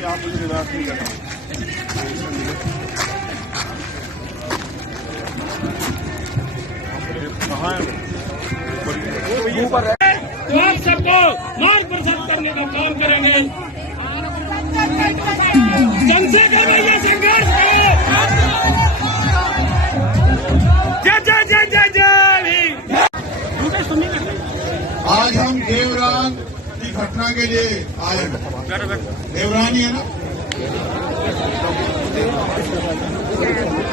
कि आप मुझे निराश नहीं कर रहे। कहाँ है तो आप सबको मार्गदर्शन करने का काम करेंगे। जनता का ये संघर्ष है। जय जय जय जय जय। आज हम देवरान की घटना के लिए आए। देवरान ही है ना,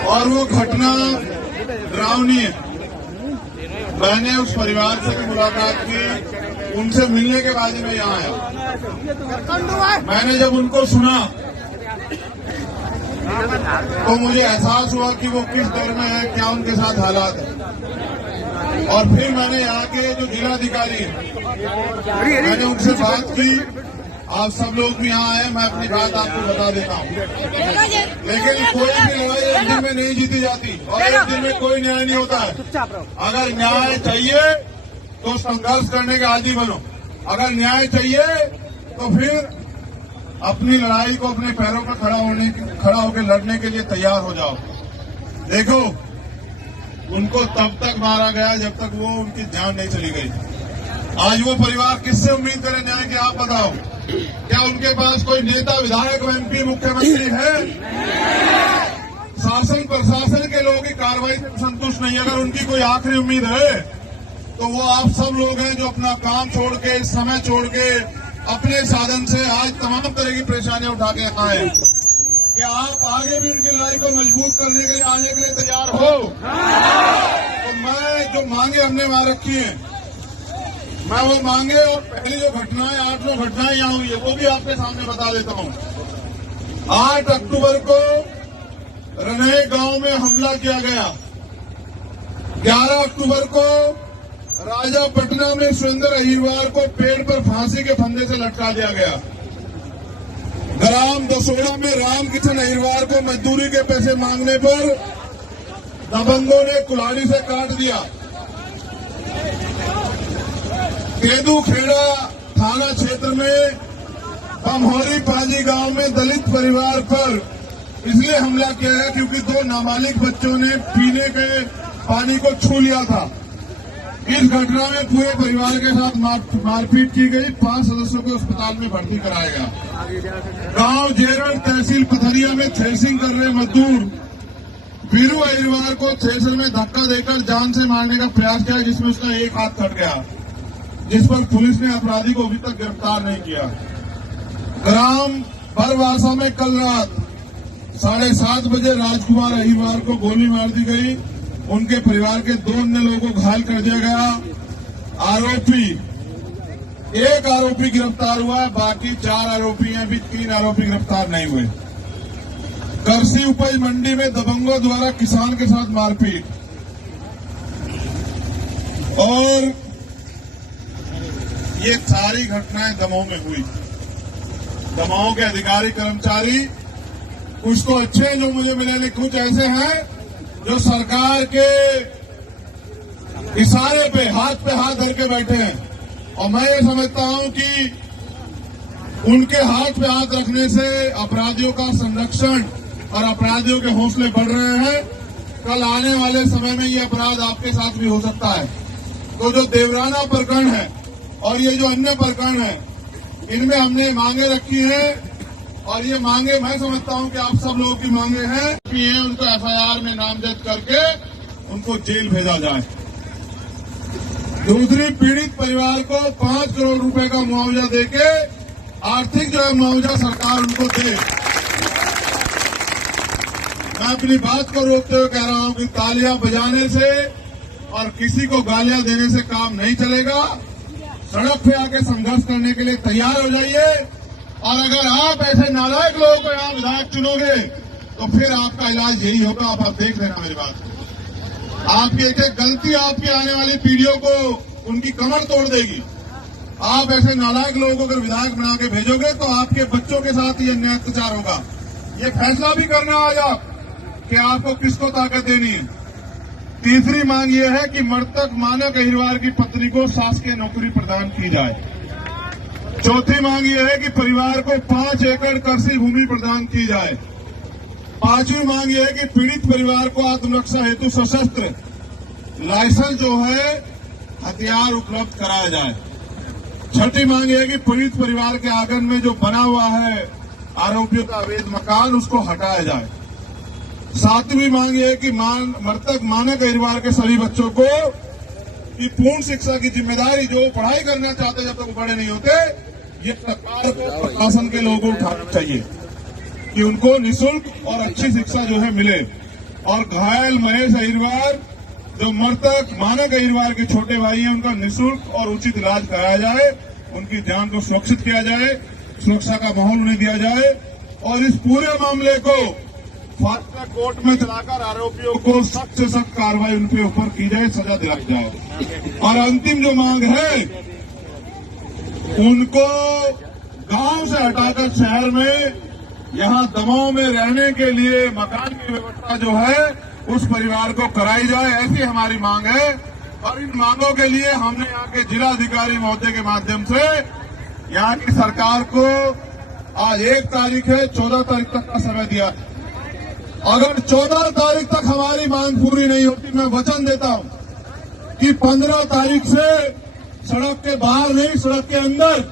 और वो घटना डरावनी है। मैंने उस परिवार से भी मुलाकात की, उनसे मिलने के बाद ही मैं यहाँ आया। मैंने जब उनको सुना तो मुझे एहसास हुआ कि वो किस दौर में है, क्या उनके साथ हालात है। और फिर मैंने यहाँ के जो जिलाधिकारी हैं, मैंने उनसे बात की। आप सब लोग भी यहाँ आए, मैं अपनी बात आपको बता देता हूँ। लेकिन कोई भी लड़ाई एक दिन में नहीं जीती जाती और एक दिन में कोई न्याय नहीं होता है। अगर न्याय चाहिए तो संघर्ष करने के आदी बनो। अगर न्याय चाहिए तो फिर अपनी लड़ाई को अपने पैरों पर खड़ा होकर लड़ने के लिए तैयार हो जाओ। देखो, उनको तब तक मारा गया जब तक वो उनकी जान नहीं चली गई। आज वो परिवार किससे उम्मीद करे न्याय की, आप बताओ। क्या उनके पास कोई नेता, विधायक, एमपी, मुख्यमंत्री है? शासन प्रशासन के लोगों की कार्रवाई से संतुष्ट नहीं। अगर उनकी कोई आखिरी उम्मीद है तो वो आप सब लोग हैं जो अपना काम छोड़ के, समय छोड़ के, अपने साधन से आज तमाम तरह की परेशानियां उठा के आए। क्या आप आगे भी उनकी लड़ाई को मजबूत करने के लिए आने के लिए तैयार हो? तो मैं जो मांगे हमने वहां रखी है, मैं वो मांगे और पहली जो घटनाएं 8-9 घटनाएं यहाँ हुई है वो भी आपके सामने बता देता हूँ। 8 अक्टूबर को रनहे गांव में हमला किया गया। 11 अक्टूबर को राजापटना में सुरेंद्र अहिरवार को पेड़ पर फांसी के फंदे से लटका दिया गया। ग्राम दसोड़ा में रामकिशन अहिरवार को मजदूरी के पैसे मांगने पर दबंगों ने कुल्हाड़ी से काट दिया। केदू खेड़ा थाना क्षेत्र में बमहोरी पाजी गांव में दलित परिवार पर इसलिए हमला किया है क्योंकि 2 नाबालिग बच्चों ने पीने के पानी को छू लिया था। इस घटना में पूरे परिवार के साथ मारपीट की गई। 5 सदस्यों को अस्पताल में भर्ती कराया गया। गांव जेरड़ तहसील पथरिया में थ्रेसिंग कर रहे मजदूर वीरू अहिरवार को थ्रेसर में धक्का देकर जान से मारने का प्रयास किया, जिसमें उसका एक हाथ कट गया, जिस पर पुलिस ने अपराधी को अभी तक गिरफ्तार नहीं किया। ग्राम बरवासा में कल रात 7:30 बजे राजकुमार अहिरवार को गोली मार दी गई। उनके परिवार के 2 अन्य लोगों को घायल कर दिया गया। एक आरोपी गिरफ्तार हुआ, बाकी 4 आरोपी हैं, अभी 3 आरोपी गिरफ्तार नहीं हुए। करसी उपज मंडी में दबंगों द्वारा किसान के साथ मारपीट और ये सारी घटनाएं दमोह में हुई। दमोह के अधिकारी कर्मचारी कुछ तो अच्छे हैं जो मुझे मिले, कुछ ऐसे हैं जो सरकार के इशारे पे हाथ धर के बैठे हैं। और मैं ये समझता हूं कि उनके हाथ पे हाथ रखने से अपराधियों का संरक्षण और अपराधियों के हौसले बढ़ रहे हैं। कल आने वाले समय में ये अपराध आपके साथ भी हो सकता है। तो जो देवराना प्रकरण है और ये जो अन्य प्रकरण है, इनमें हमने मांगे रखी हैं और ये मांगे मैं समझता हूं कि आप सब लोगों की मांगे हैं कि उनको एफआईआर में नामजद करके उनको जेल भेजा जाए। दूसरी, पीड़ित परिवार को 5 करोड़ रुपए का मुआवजा देके आर्थिक जो है मुआवजा सरकार उनको दे। मैं अपनी बात को रोकते हुए कह रहा हूं कि तालियां बजाने से और किसी को गालियां देने से काम नहीं चलेगा। सड़क पे आके संघर्ष करने के लिए तैयार हो जाइए। और अगर आप ऐसे नालायक लोगों को यहाँ विधायक चुनोगे तो फिर आपका इलाज यही होगा। आप देख लेना मेरी बात। आपकी एक गलती आपकी आने वाली पीढ़ियों को उनकी कमर तोड़ देगी। आप ऐसे नालायक लोगों को अगर विधायक बना के भेजोगे तो आपके बच्चों के साथ ये अन्याय अत्याचार होगा। ये फैसला भी करना आज आप कि आपको किसको ताकत देनी है। तीसरी मांग ये है कि मृतक मानक अहिरवार की पत्नी को शासकीय नौकरी प्रदान की जाए। चौथी मांग यह है कि परिवार को 5 एकड़ कृषि भूमि प्रदान की जाए। पांचवी मांग यह है कि पीड़ित परिवार को आत्मरक्षा हेतु सशस्त्र लाइसेंस जो है हथियार उपलब्ध कराया जाए। छठी मांग यह है कि पीड़ित परिवार के आंगन में जो बना हुआ है आरोपियों का अवैध मकान उसको हटाया जाए। सातवीं मांग यह है कि मृतक मानक परिवार के सभी बच्चों को की पूर्ण शिक्षा की जिम्मेदारी, जो पढ़ाई करना चाहते जब तक बड़े नहीं होते, ये सरकार को प्रशासन के लोगों को उठाना चाहिए कि उनको निःशुल्क और अच्छी शिक्षा जो है मिले। और घायल महेश अहिरवार जो मृतक मानक अहिरवार के छोटे भाई हैं, उनका निःशुल्क और उचित इलाज कराया जाए, उनकी जान को सुरक्षित किया जाए, सुरक्षा का माहौल उन्हें दिया जाए और इस पूरे मामले को फास्ट ट्रैक कोर्ट में चलाकर आरोपियों को सख्त से सख्त कार्रवाई उनके ऊपर की जाए, सजा दिलाई जाए। और अंतिम जो मांग है, उनको गांव से हटाकर शहर में यहां दबाव में रहने के लिए मकान की व्यवस्था जो है उस परिवार को कराई जाए, ऐसी हमारी मांग है। और इन मांगों के लिए हमने यहाँ के जिलाधिकारी महोदय के माध्यम से यहाँ की सरकार को आज 1 तारीख है, 14 तारीख तक का समय दिया। अगर 14 तारीख तक हमारी मांग पूरी नहीं होती, मैं वचन देता हूं कि 15 तारीख से सड़क के बाहर नहीं, सड़क के अंदर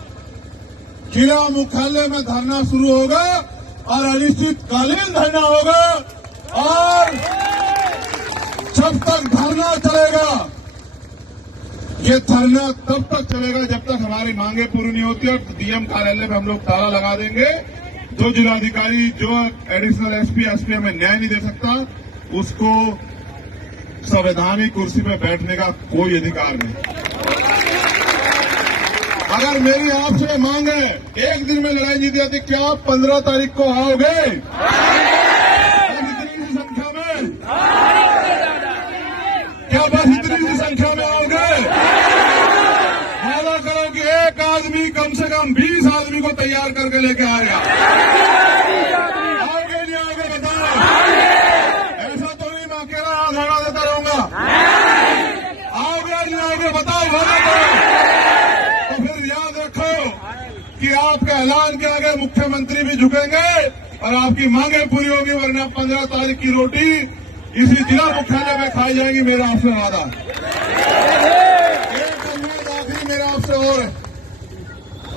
जिला मुख्यालय में धरना शुरू होगा और अनिश्चितकालीन धरना होगा। और जब तक धरना चलेगा, ये धरना तब तक चलेगा जब तक हमारी मांगे पूरी नहीं होती। और डीएम कार्यालय में हम लोग ताला लगा देंगे। जो जिलाधिकारी, जो एडिशनल एसपी हमें न्याय नहीं दे सकता, उसको संवैधानिक कुर्सी पर बैठने का कोई अधिकार नहीं। अगर मेरी आपसे मांग है, एक दिन में लड़ाई जीत जाती, क्या आप 15 तारीख को आओगे? इतनी सी संख्या में, क्या बस इतनी सी संख्या में आओगे? वादा करो कि एक आदमी कम से कम 20 आदमी को तैयार करके लेके आएगा। आओगे नहीं आओगे बताओ? ऐसा तो नहीं मैं अकेला धरना देता रहूंगा। आओगे नहीं आओगे बताओ? वादा करो। तो फिर याद रखो कि आपके ऐलान के आगे मुख्यमंत्री भी झुकेंगे और आपकी मांगे पूरी होगी, वरना 15 तारीख की रोटी इसी जिला मुख्यालय में खाई जाएगी। मेरा आपसे वादा। एक अनुरोध आखिरी मेरा आपसे और है,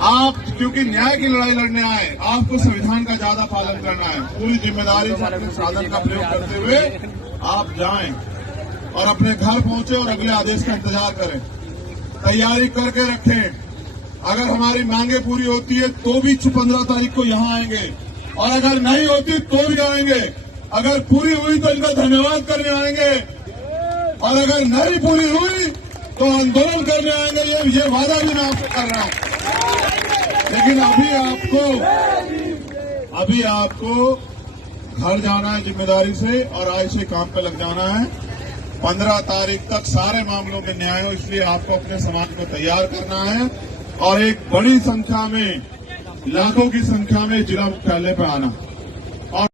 आप क्योंकि न्याय की लड़ाई लड़ने आए, आपको संविधान का ज्यादा पालन करना है। पूरी जिम्मेदारी से अपने साधन का प्रयोग करते हुए आप जाएं और अपने घर पहुंचे और अगले आदेश का इंतजार करें, तैयारी करके रखें। अगर हमारी मांगे पूरी होती है तो भी 15 तारीख को यहां आएंगे, और अगर नहीं होती तो भी आएंगे। अगर पूरी हुई तो इनका धन्यवाद करने आएंगे, और अगर नहीं पूरी हुई तो आंदोलन करने आएंगे। ये वादा भी मैं आपसे कर रहा हूं। लेकिन अभी आपको घर जाना है जिम्मेदारी से और आज से काम पे लग जाना है। 15 तारीख तक सारे मामलों में न्याय हो, इसलिए आपको अपने समाज को तैयार करना है और एक बड़ी संख्या में, लाखों की संख्या में जिला मुख्यालय पर आना।